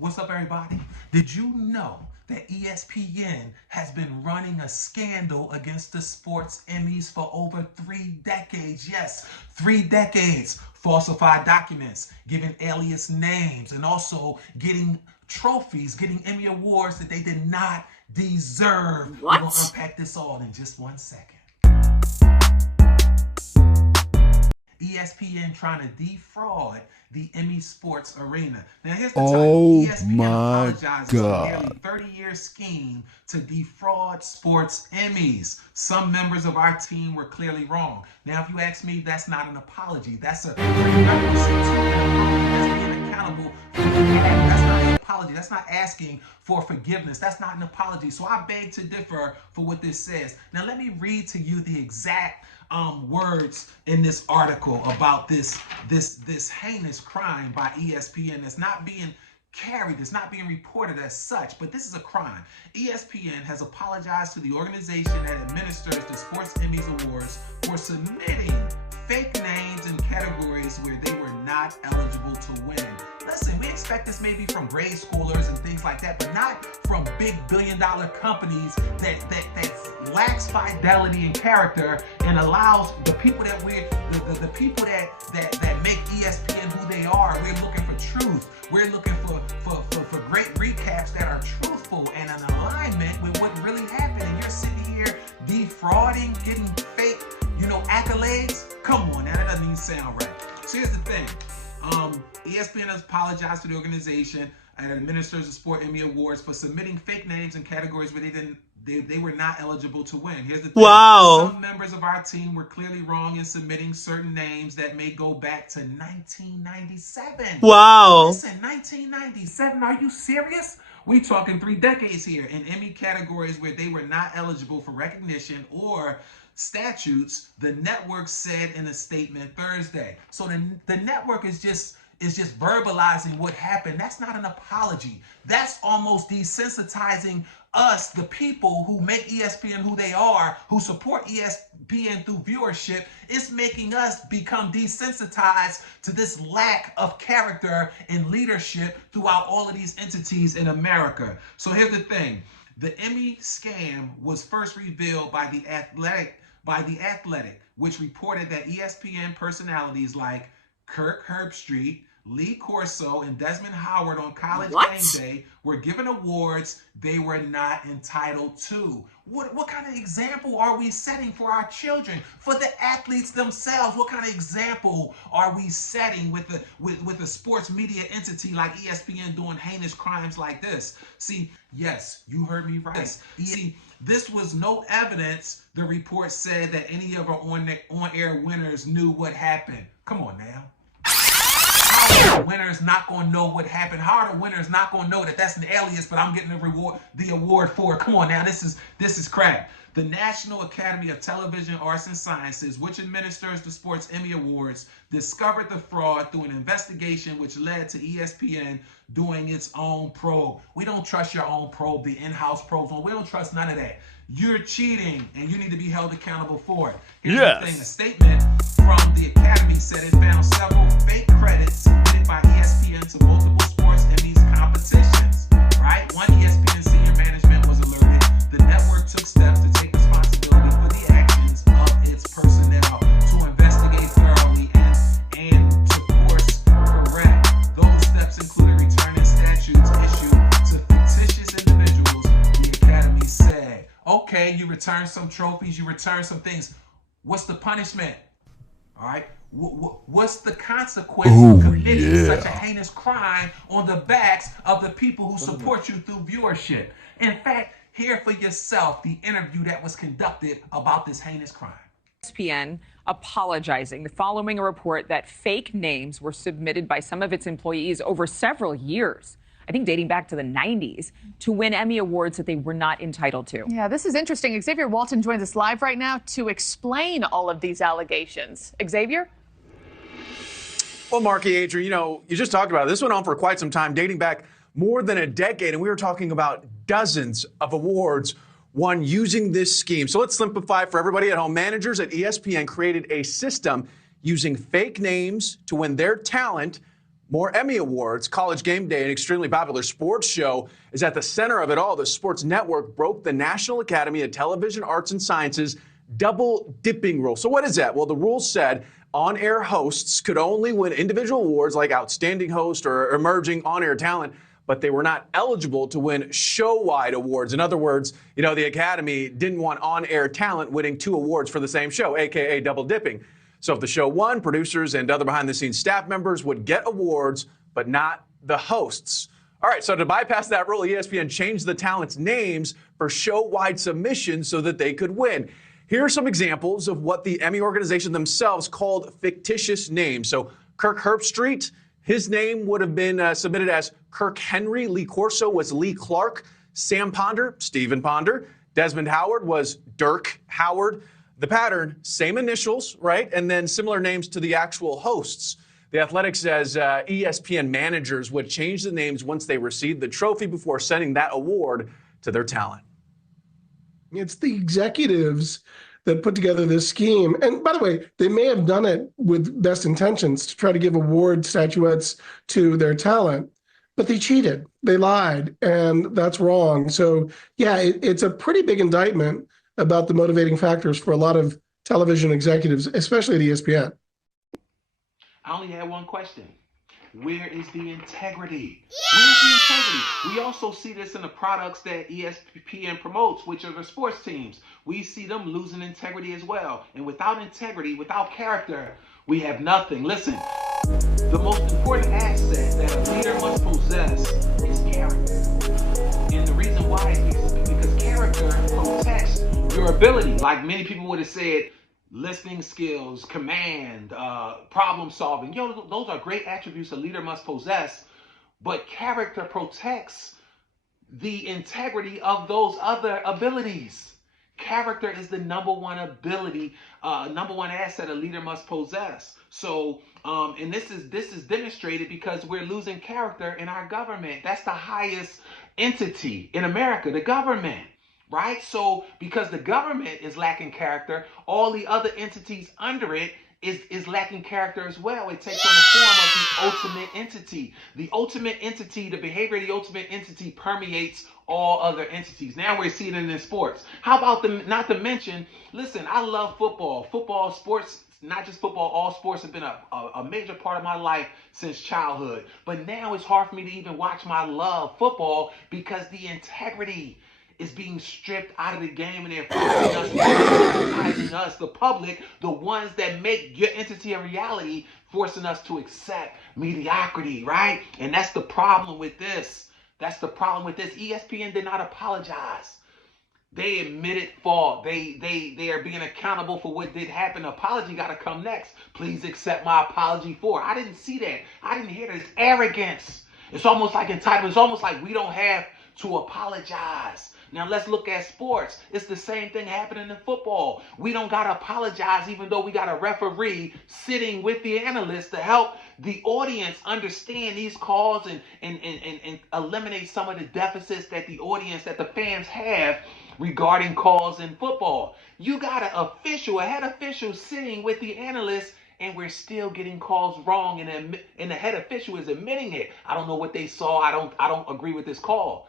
What's up, everybody? Did you know that ESPN has been running a scandal against the Sports Emmys for over 3 decades? Yes, 3 decades. Falsified documents, giving alias names, and also getting trophies, getting Emmy Awards that they did not deserve. We're going to unpack this all in just 1 second. ESPN trying to defraud the Emmy Sports Arena. Now here's the title. ESPN apologizes for nearly 30-year scheme to defraud Sports Emmys. Some members of our team were clearly wrong. Now, if you ask me, that's not an apology. That's a prerequisite to that's being accountable for that's not an apology. That's not asking for forgiveness. That's not an apology. So I beg to differ for what this says. Now let me read to you the exact words in this article about this heinous crime by ESPN that's not being carried, it's not being reported as such, but this is a crime. ESPN has apologized to the organization that administers the Sports Emmys Awards for submitting fake names and categories where they were not eligible to win. Listen, we expect this maybe from grade schoolers and things like that, but not from big billion-dollar companies that lacks fidelity and character and allows the people that the people that make ESPN who they are. We're looking for truth. We're looking for great recaps that are truthful and in alignment with what really happened. And you're sitting here defrauding, getting fake, accolades. Come on, now that doesn't even sound right. So here's the thing. ESPN has apologized to the organization and administers the Sport Emmy Awards for submitting fake names and categories where they were not eligible to win. Here's the thing. Wow. Some members of our team were clearly wrong in submitting certain names that may go back to 1997. Wow. Listen, 1997, are you serious? We talking 3 decades here in Emmy categories where they were not eligible for recognition or statutes, the network said in a statement Thursday. So the network is just verbalizing what happened. That's not an apology. That's almost desensitizing us, the people who make ESPN who they are, who support ESPN through viewership. It's making us become desensitized to this lack of character and leadership throughout all of these entities in America. So here's the thing. The Emmy scam was first revealed by The Athletic, which reported that ESPN personalities like Kirk Herbstreit, Lee Corso, and Desmond Howard on College Game Day were given awards they were not entitled to. What kind of example are we setting for our children, for the athletes themselves? What kind of example are we setting with a sports media entity like ESPN doing heinous crimes like this? See, yes, you heard me right. See, this was no evidence, the report said, that any of our on-air winners knew what happened. Come on now. How are the winners not going to know what happened? How are the winners not going to know that that's an alias, but I'm getting the award for it? Come on now, this is crap. The National Academy of Television Arts and Sciences, which administers the Sports Emmy Awards, discovered the fraud through an investigation which led to ESPN doing its own probe. We don't trust your own probe, the in-house probes. We don't trust none of that. You're cheating, and you need to be held accountable for it. Here's the thing. A statement from the Academy said it found several fake credits submitted by ESPN to multiple Sports Emmys competitions. Right? One ESPN senior management was alerted. The network took steps to take responsibility for the actions of its personnel, to investigate thoroughly and to course correct. Those steps included returning statutes issued to fictitious individuals, the Academy said. Okay, you return some trophies, you return some things. What's the punishment? All right. What's the consequence of committing such a heinous crime on the backs of the people who support you through viewership? In fact, hear for yourself the interview that was conducted about this heinous crime. ESPN apologizing following a report that fake names were submitted by some of its employees over several years, I think dating back to the 90s, to win Emmy Awards that they were not entitled to. Yeah, this is interesting. Xavier Walton joins us live right now to explain all of these allegations. Xavier? Well, Marky, Adrian, you just talked about it. This went on for quite some time, dating back more than a decade, and we were talking about dozens of awards won using this scheme. So let's simplify for everybody at home. Managers at ESPN created a system using fake names to win their talent More Emmy Awards, College Game Day, an extremely popular sports show, is at the center of it all. The Sports Network broke the National Academy of Television Arts and Sciences double dipping rule. So what is that? Well, the rule said on-air hosts could only win individual awards like Outstanding Host or Emerging On-Air Talent, but they were not eligible to win show-wide awards. In other words, the Academy didn't want on-air talent winning 2 awards for the same show, aka double dipping. So if the show won, producers and other behind-the-scenes staff members would get awards, but not the hosts. All right, so to bypass that rule, ESPN changed the talents' names for show-wide submissions so that they could win. Here are some examples of what the Emmy organization themselves called fictitious names. So Kirk Herbstreit, his name would have been submitted as Kirk Henry. Lee Corso was Lee Clark. Sam Ponder, Stephen Ponder. Desmond Howard was Dirk Howard. The pattern, same initials, right? And then similar names to the actual hosts. The Athletic says ESPN managers would change the names once they received the trophy before sending that award to their talent. It's the executives that put together this scheme. And by the way, they may have done it with best intentions to try to give award statuettes to their talent, but they cheated. They lied, and that's wrong. So, yeah, it's a pretty big indictment about the motivating factors for a lot of television executives, especially at ESPN. I only had one question. Where is the integrity? Where's the integrity? We also see this in the products that ESPN promotes, which are the sports teams. We see them losing integrity as well. And without integrity, without character, we have nothing. Listen, the most important asset that a leader must possess is character. And the reason why is because character protects your ability. Like many people would have said, listening skills, command, problem solving. Those are great attributes a leader must possess, but character protects the integrity of those other abilities. Character is the number one ability, number one asset a leader must possess. So, and this is demonstrated because we're losing character in our government. That's the highest entity in America, the government. Right? So because the government is lacking character, all the other entities under it is lacking character as well. It takes on the form of the ultimate entity. The ultimate entity, the behavior of the ultimate entity permeates all other entities. Now we're seeing it in sports. How about not to mention, listen, I love football. Football, sports, not just football, all sports have been a major part of my life since childhood. But now it's hard for me to even watch my love football because the integrity is being stripped out of the game, and they're forcing us, the public, the ones that make your entity a reality, forcing us to accept mediocrity, right? And that's the problem with this. ESPN did not apologize. They admitted fault. They are being accountable for what did happen. Apology got to come next. Please accept my apology for. I didn't see that. I didn't hear this arrogance. It's almost like entitlement. It's almost like we don't have to apologize. Now let's look at sports. It's the same thing happening in football. We don't got to apologize even though we got a referee sitting with the analyst to help the audience understand these calls and eliminate some of the deficits that the audience, that the fans have regarding calls in football. You got a head official sitting with the analyst, and we're still getting calls wrong, and the head official is admitting it. I don't know what they saw. I don't agree with this call.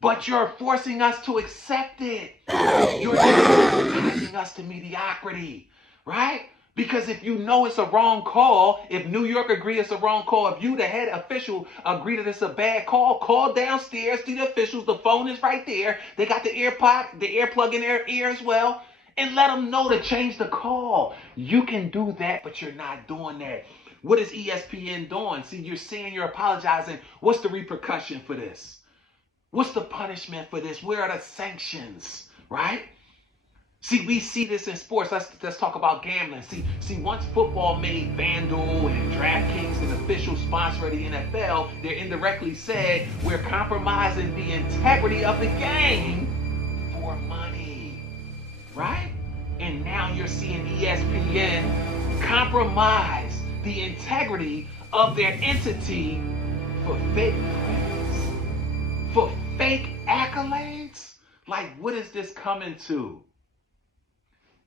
But you're forcing us to accept it. You're desensitizing us to mediocrity, right? Because if you know it's a wrong call, if New York agree it's a wrong call, if you, the head official, agree that it's a bad call downstairs to the officials. The phone is right there. They got the earplug in their ear as well. And let them know to change the call. You can do that, but you're not doing that. What is ESPN doing? See, you're saying you're apologizing. What's the repercussion for this? What's the punishment for this? Where are the sanctions, right? See, we see this in sports. Let's talk about gambling. See, once football made FanDuel and DraftKings an official sponsor of the NFL, they indirectly said we're compromising the integrity of the game for money, right? And now you're seeing ESPN compromise the integrity of their entity for fake praise, for fake accolades. Like, what is this coming to?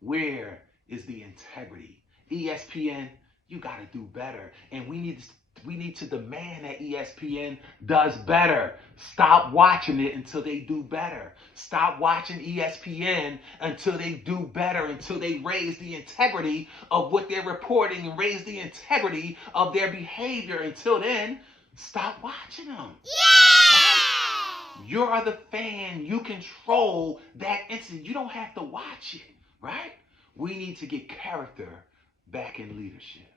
Where is the integrity? ESPN, you got to do better. And we need We need to demand that ESPN does better. Stop watching it until they do better. Stop watching ESPN until they do better, until they raise the integrity of what they're reporting and raise the integrity of their behavior. Until then, stop watching them. Yeah! Right? You are the fan. You control that incident. You don't have to watch it, right? We need to get character back in leadership.